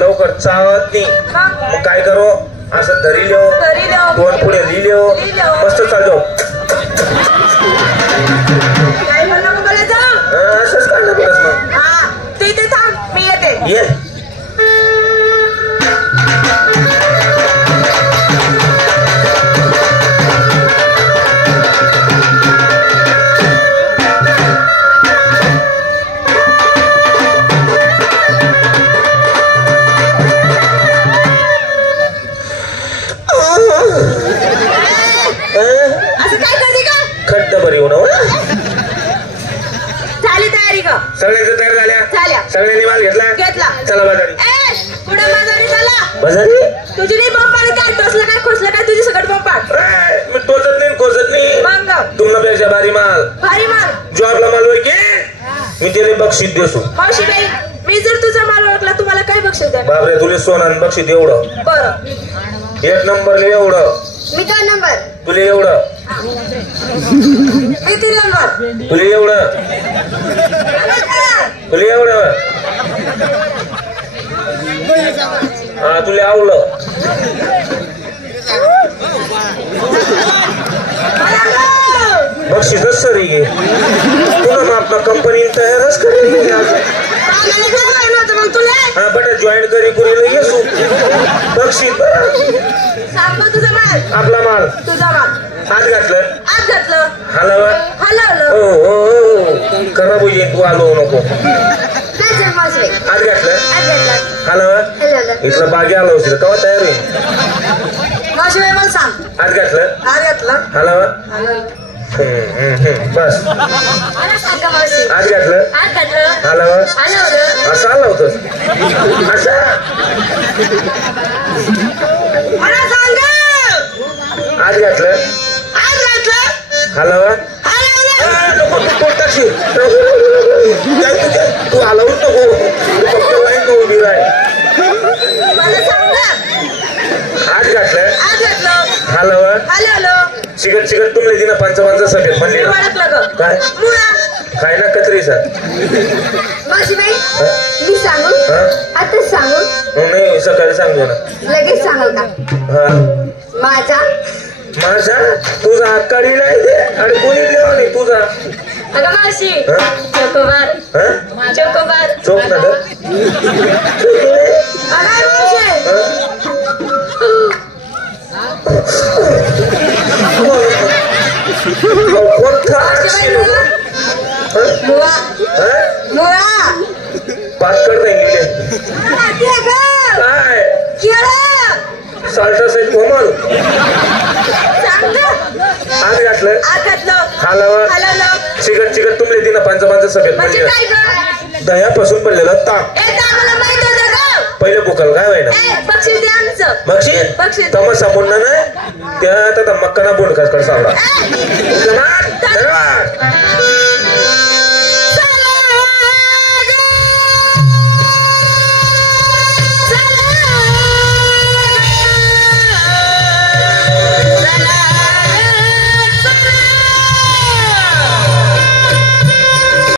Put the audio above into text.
लवकर चावत नाही मग काय करू असं धरी लिहो दोन पुढे लिहिलो मस्त चाललो असंच काढलं बरंच मग तिथे थांब मी येते ये सगळ्यांचं तयार झाल्या सगळ्यांनी माल घेतला चला बाजारी पुढे बाजारी चला बाजारी तुझी नाही बंपारी काय टोचलं काय खोसलं काय तुझी सगळं बंपाट मी टोचत नाही खोसत नाही मग तुमच्यापेक्षा भारी माल जॉबला माल होय की मी त्याला बक्षीस देसू मावशीबाई मी जर तुझा माल ओळखला तुम्हाला काय बक्षीस द्या बापरे तुला सोनं बक्षीस एवढं बरं 1 नंबरला एवढं मी 2 नंबर तुला एवढं मी 3 नंबर तुला एवढं तुला एवढं हा तुला आवडलं बक्षीसच सर घे पुन्हा आपला कंपनी तयारच करेल हा बट जॉईन करी पुरीला येसू बक्षीस तुझा माल आपला माल तुझा माल आज घातलं हलवलं हो हो करा बुजी तू आलो नको आज घातलं हलवा इथलं बागी आलो होती कवा तयार होईल मावशीबाई मला सांग आज घातलं हलवा बस आज घातलं हलवा असं आलं होतं असं आज घातलं हलवा तू हलवूच नको फक्त लाईन उभी राह आज घातलं हलवा चिकट तुमले दिना 5 सगळ्यात म्हणले काय काय ना कत्री सर मी सांगू आता सांगू नाही सकाळी सांगू ना लगेच सांगू का हा माझा तुझा अक्काडी नाही दे आणि कोणी देवा नाही तुझा अगं मावशी चोकोबार चोक ना पास कर देंगे काय साल्टा साहेब कोमल आज घातलं हलवा चिकट तुमले दिना 5 सगळ्यात म्हणजे दह्यापासून पडलेला ताप पहिले बुकाल काय व्हायना बक्षीस तमाशा म्हणणं नाही त्या आता मक्काना बोंड खास कर सावडा